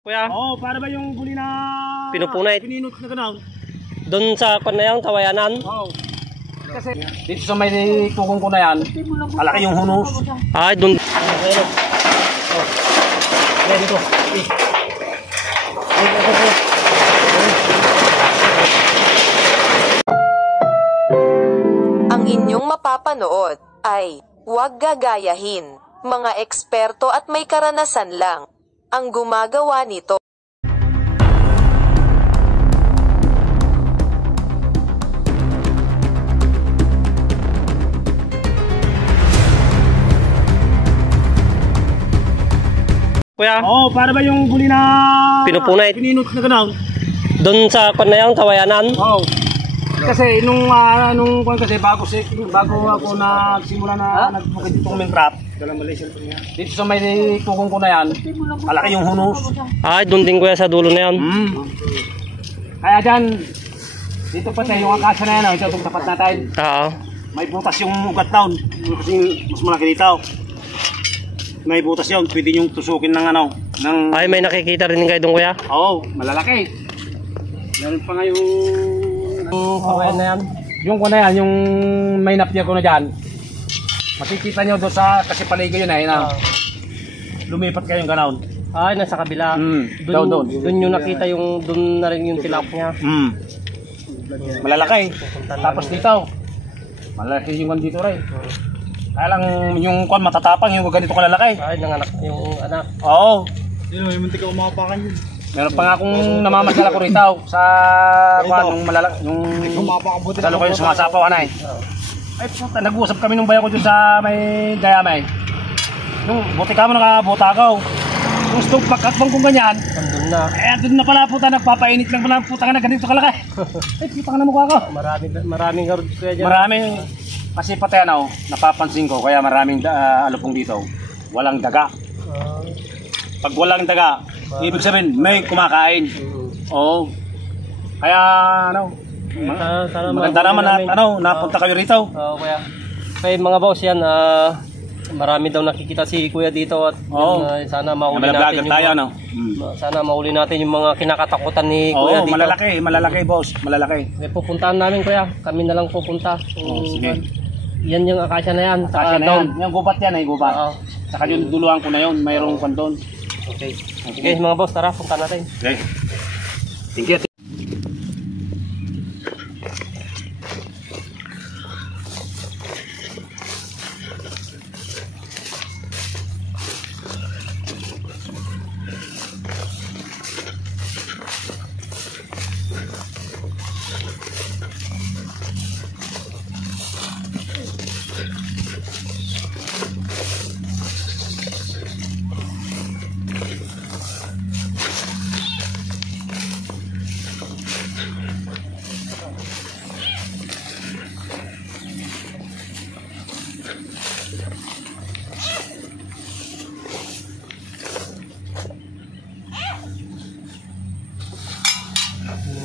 Kuya, para ba yung huli na pinupunay. pininot na gano'n? Doon sa panayang tawayanan. Kasi dito sa may tukong ko na yan, malaki yung hunos. Ay, doon. Ayun. Oh. Ayan, dito. Ang inyong mapapanood ay huwag gagayahin. Mga eksperto at may karanasan lang ang gumagawa nito. Kuya, Para ba yung huli na pinupunay. pininot na gano'n? Doon sa panayang tawayanan. Kasi nung kasi bago ako nagsimula na nagbukid itong Minecraft, dito sa may tukong ko na yan, malaki yung hunos. Ay, doon din kuya sa dulo na yan. Kaya dyan, dito pa tayo yung akasya na yan, ito itong tapat natin. Oo. May butas yung ugat down, kasi mas malaki dito. May butas yun, pwede yung tusukin ng Ay, may nakikita rin kayo doon kuya. malalaki. Meron pa nga yung Tawayan na yan. yung ko na yan, yung may napier ko na dyan. Makikita nyo doon sa, kasi paligay yun lumipat kayong gano'n. Ay, nasa kabila. Doon. Doon yung nakita yung, doon na rin yung tilap niya. Malalaki. Tapos dito, malalaki yung dito rin. Kaya lang yung kwan matatapang, yung ganito kalalaki. Ay, nanganak yung anak. Yun, may muntik ako makapakan yun. Meron pa nga akong namamasala ko rito sa kwan, nung sa lukoy yung sumasapaw, anay. Ay puta, nag-uusap kami nung bayo ko dun sa may Dayamay. Nung buti ka mo nakabuta ko. Yung stove pagkatbang kong ganyan, Andun na. doon na pala puta, nagpapainit lang pala puta ka na ganito kalaki. Ay puta ka na mukha ko. Maraming garod kuya dyan. Maraming, kasi pati napapansin ko, kaya maraming alupong dito, walang daga. Pag walang daga, ibig sabihin may kumakain. Kaya Sana maganda naman napunta kayo rito. Kuya. Kaya mga boss yan, marami daw nakikita si kuya dito at sana mahuli natin yung sana mahuli natin yung mga kinakatakutan ni kuya dito. Malalaki boss, malalaki. May pupuntahan namin kuya, kami na lang pupunta. Sige. Yan yung akasya na yan. Akasya na yan. Yung gubat yan ay gubat. Saka yung duluhan ko na yun, mayroong kwan. Okay. Sige mga boss, tara punta natin. Okay. Thank you.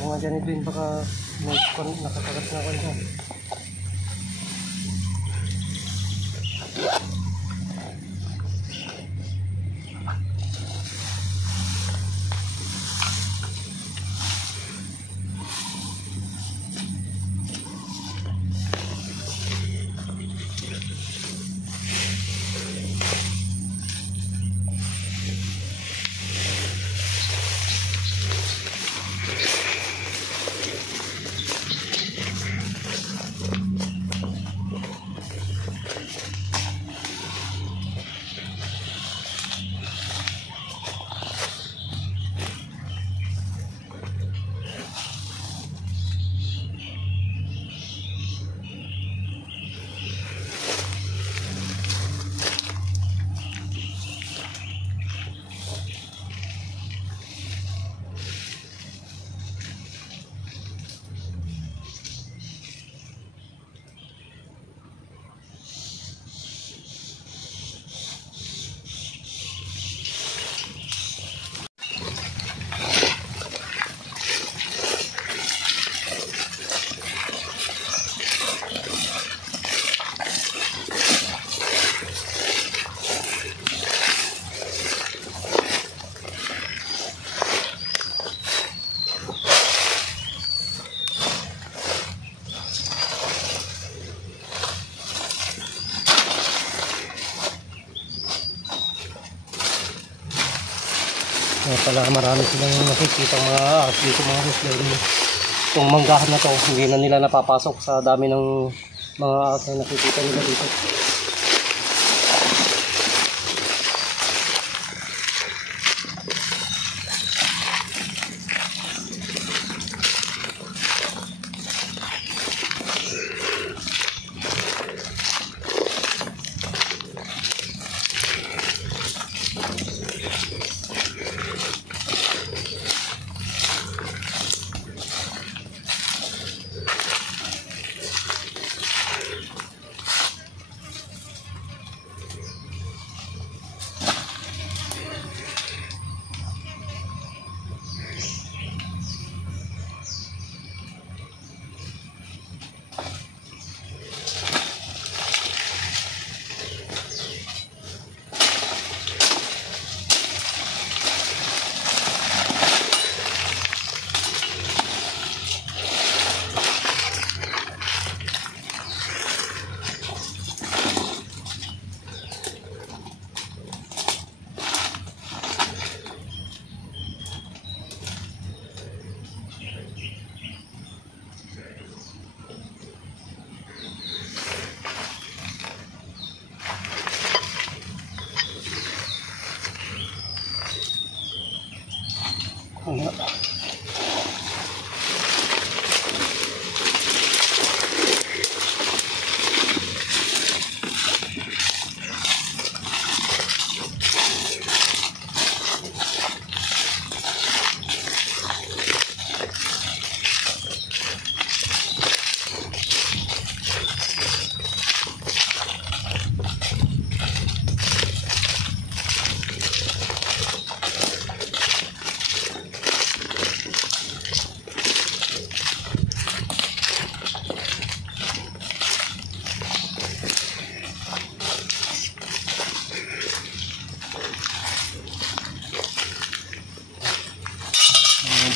Mga ganito yun, baka nakakagat na ako dyan. Kaya pala marami silang nakikita mga ahas dito mga boss. Dahil itong manggahan na to, hindi na nila napapasok sa dami ng mga ahas na nakikita nila dito.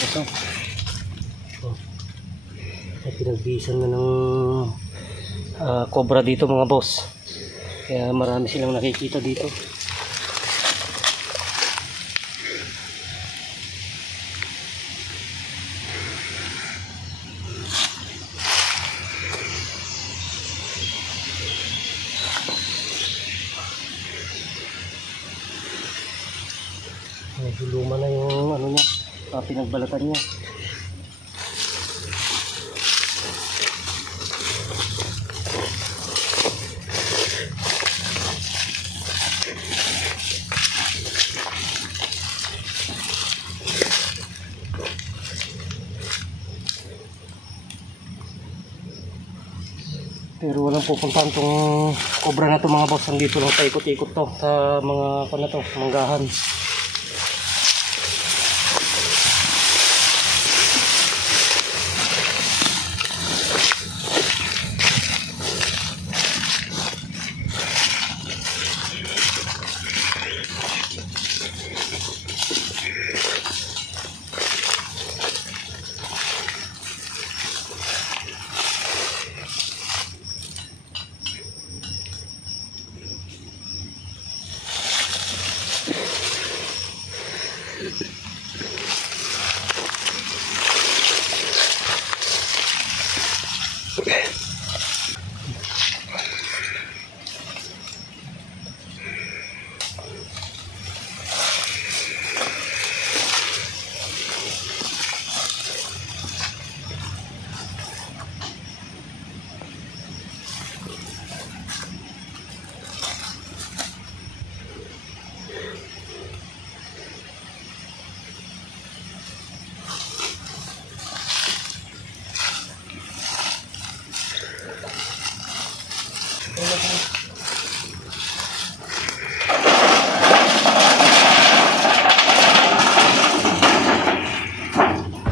Ito. Pinagbisan na ng cobra dito mga boss. Kaya marami silang nakikita dito. Medyo luma na yung ano niya, pinagbalatan niya. Pero walang pupuntahan tong cobra na to mga boss. Nandito lang paikot-ikot to sa mga na to, manggahan.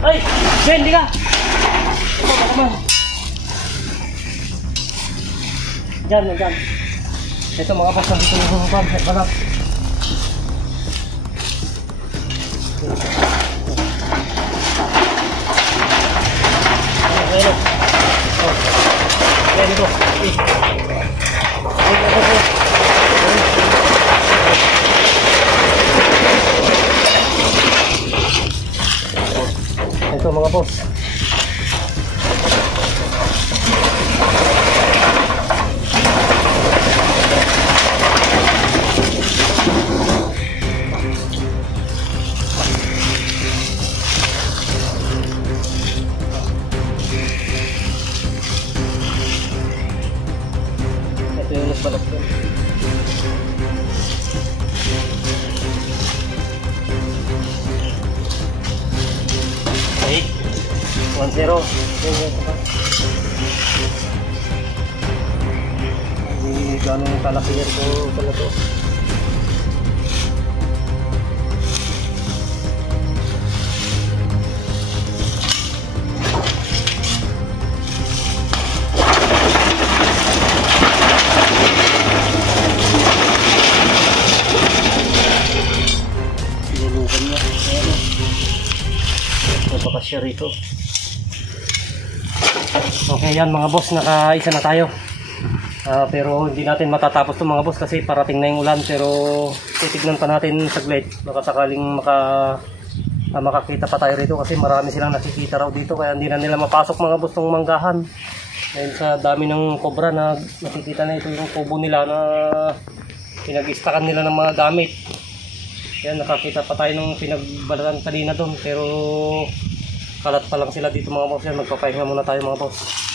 Ay! Ben, di ka! Ito, naman. Diyan, diyan. Ito mga boss, dito yung balat. Ayan, ayan ito. dito mga boss. Ito yung nagbalak ko. Okay. 1-0. Hindi ganong kalaki yan ko pala to. Sinulukan niya. Ayan. Napakasya rito. Okay yan mga boss, nakaisa na tayo. Pero hindi natin matatapos to mga boss kasi parating na yung ulan. Pero titignan pa natin saglit. Baka sakaling makakita pa tayo rito kasi marami silang nakikita raw dito. Kaya hindi na nila mapasok mga boss ng manggahan. Dahil sa dami ng cobra na nakikita na ito yung kubo nila na pinag-istakan nila ng mga gamit. Yan, nakakita pa tayo ng pinagbalatan kanina doon. Pero kalat pa lang sila dito mga boss. Yan, magpapahinga muna tayo mga boss.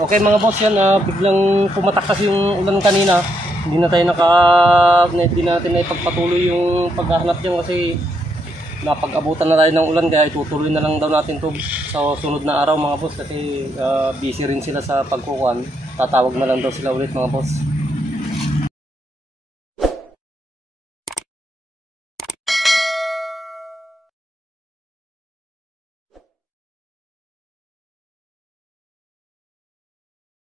Okay mga boss, yan biglang pumatak kasi yung ulan kanina. Hindi natin na ipagpatuloy yung paghahanap diyan kasi napag-abutan na tayo ng ulan, kaya itutuloy na lang daw natin to sa sunod na araw mga boss kasi busy rin sila sa pagkukuhan. Tatawag na lang daw sila ulit mga boss.